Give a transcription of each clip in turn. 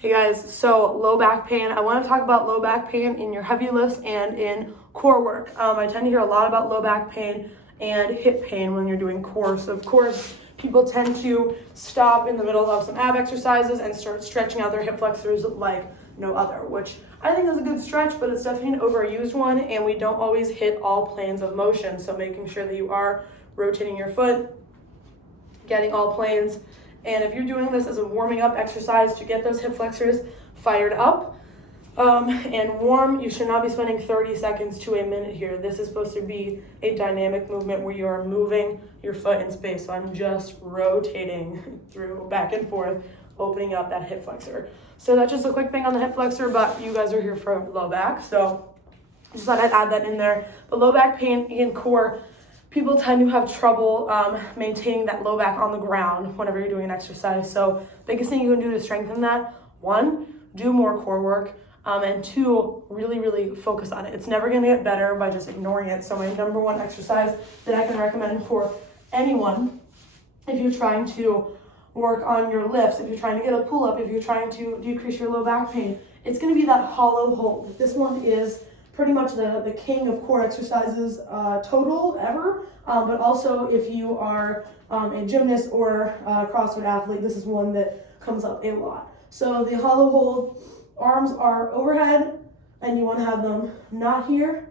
Hey guys, so low back pain. I want to talk about low back pain in your heavy lifts and in core work. I tend to hear a lot about low back pain and hip pain when you're doing core. So of course, people tend to stop in the middle of some ab exercises and start stretching out their hip flexors like no other, which I think is a good stretch, but it's definitely an overused one, and we don't always hit all planes of motion. So making sure that you are rotating your foot, getting all planes. And if you're doing this as a warming up exercise to get those hip flexors fired up and warm, you should not be spending 30 seconds to a minute here. This is supposed to be a dynamic movement where you are moving your foot in space. So I'm just rotating through back and forth, opening up that hip flexor. So that's just a quick thing on the hip flexor, but you guys are here for low back. So just thought I'd add that in there. But low back pain and core, people tend to have trouble maintaining that low back on the ground whenever you're doing an exercise. So biggest thing you can do to strengthen that, one, do more core work, and two, really focus on it. It's never gonna get better by just ignoring it. So my number one exercise that I can recommend for anyone, if you're trying to work on your lifts, if you're trying to get a pull-up, if you're trying to decrease your low back pain, it's gonna be that hollow hold. This one is pretty much the king of core exercises total ever, but also if you are a gymnast or a CrossFit athlete, this is one that comes up a lot. So the hollow hold, arms are overhead, and you want to have them not here,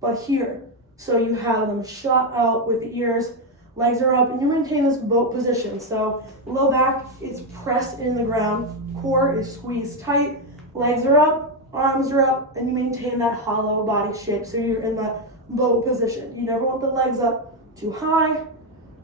but here. So you have them shot out with the ears, legs are up, and you maintain this boat position. So low back is pressed in the ground, core is squeezed tight, legs are up, arms are up, and you maintain that hollow body shape. So you're in that boat position. You never want the legs up too high.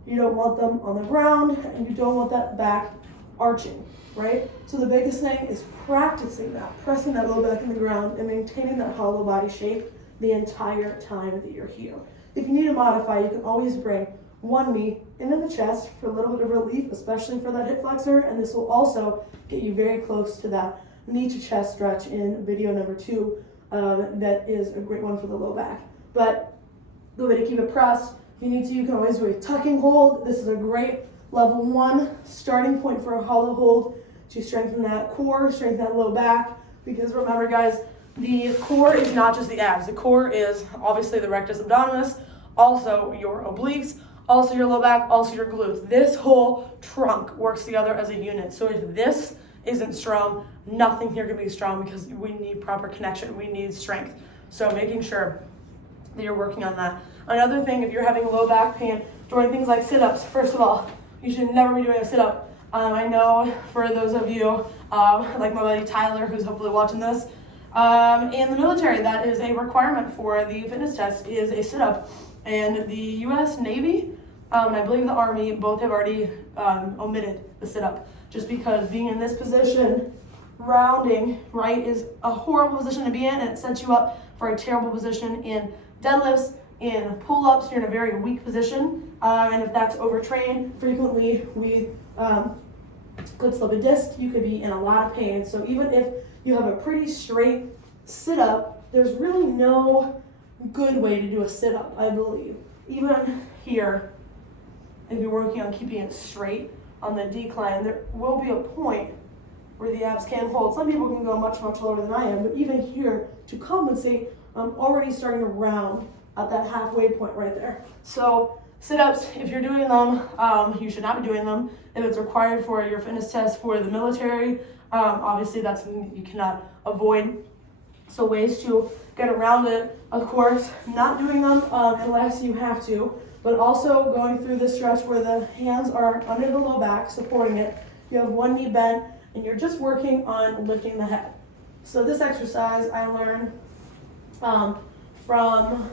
You don't want them on the ground, and you don't want that back arching, right? So the biggest thing is practicing that, pressing that low back in the ground and maintaining that hollow body shape the entire time that you're here. If you need to modify, you can always bring one knee into the chest for a little bit of relief, especially for that hip flexor, and this will also get you very close to that knee to chest stretch in video number 2. That is a great one for the low back. But the way to keep it pressed, if you need to, you can always do a tucking hold. This is a great level 1 starting point for a hollow hold to strengthen that core, strengthen that low back. Because remember guys, the core is not just the abs. The core is obviously the rectus abdominis, also your obliques, also your low back, also your glutes. This whole trunk works together as a unit. So if this isn't strong, nothing here can be strong because we need proper connection. We need strength. So making sure that you're working on that. Another thing, if you're having low back pain during things like sit-ups, first of all, you should never be doing a sit-up. I know for those of you, like my buddy Tyler, who's hopefully watching this, in the military, that is a requirement for the fitness test is a sit-up. And the US Navy, and I believe the Army, both have already omitted the sit-up. Just because being in this position, rounding, right, is a horrible position to be in, and it sets you up for a terrible position in deadlifts, in pull-ups. You're in a very weak position, and if that's overtrained, frequently we could slip a disc. You could be in a lot of pain. So even if you have a pretty straight sit-up, there's really no good way to do a sit-up, I believe. Even here, if you're working on keeping it straight on the decline, there will be a point where the abs can hold. Some people can go much lower than I am, but even here, to compensate, I'm already starting to round at that halfway point right there. So sit-ups, if you're doing them, you should not be doing them. If it's required for your fitness test for the military, obviously that's something you cannot avoid. So ways to get around it, of course, not doing them unless you have to, but also going through the stretch where the hands are under the low back, supporting it. You have one knee bent, and you're just working on lifting the head. So this exercise I learned from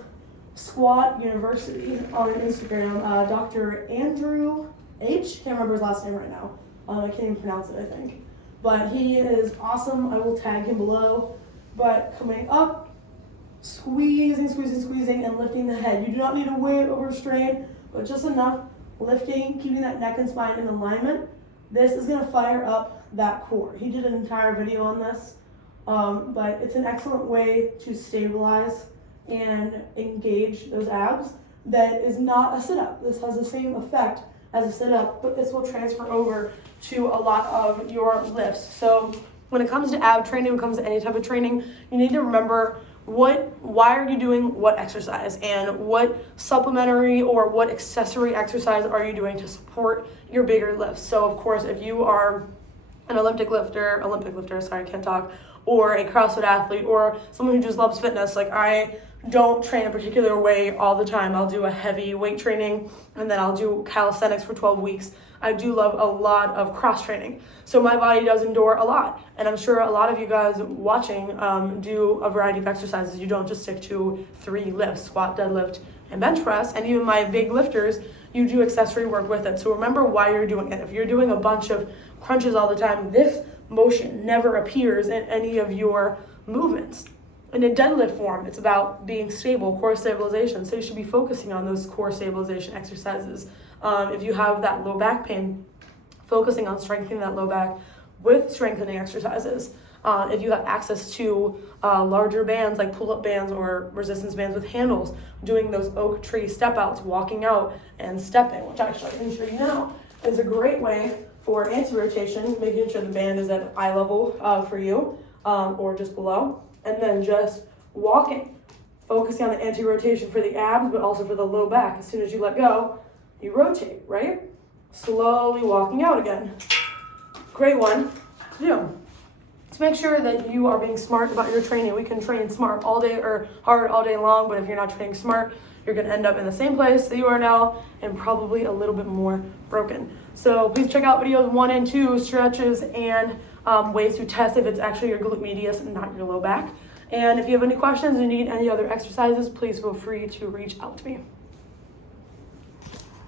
Squat University on Instagram. Dr. Andrew H. Can't remember his last name right now. I can't even pronounce it, I think. But he is awesome. I will tag him below. But coming up, squeezing, and lifting the head. You do not need to way overstrain, but just enough lifting, keeping that neck and spine in alignment. This is gonna fire up that core. He did an entire video on this, but it's an excellent way to stabilize and engage those abs. That is not a sit-up. This has the same effect as a sit-up, but this will transfer over to a lot of your lifts. So when it comes to ab training, when it comes to any type of training, you need to remember why are you doing what exercise, and what supplementary or what accessory exercise are you doing to support your bigger lifts. So of course, if you are an Olympic lifter, sorry, I can't talk, or a CrossFit athlete, or someone who just loves fitness, like I don't train a particular way all the time. I'll do a heavy weight training and then I'll do calisthenics for 12 weeks. I do love a lot of cross training. So my body does endure a lot. And I'm sure a lot of you guys watching do a variety of exercises. You don't just stick to 3 lifts, squat, deadlift, and bench press. And even my big lifters, you do accessory work with it. So remember why you're doing it. If you're doing a bunch of crunches all the time, this motion never appears in any of your movements. In a deadlift form, it's about being stable, core stabilization. So you should be focusing on those core stabilization exercises. If you have that low back pain, focusing on strengthening that low back with strengthening exercises. If you have access to larger bands like pull-up bands or resistance bands with handles, doing those oak tree step outs, walking out and stepping, which actually I can show you now, is a great way for anti-rotation, making sure the band is at eye level for you or just below, and then just walking, focusing on the anti-rotation for the abs, but also for the low back. As soon as you let go, you rotate, right? Slowly walking out again. Great one to do. Let's make sure that you are being smart about your training. We can train smart all day or hard all day long, but if you're not training smart, you're going to end up in the same place that you are now and probably a little bit more broken. So please check out videos 1 and 2, stretches and ways to test if it's actually your glute medius and not your low back. And if you have any questions or need any other exercises, please feel free to reach out to me.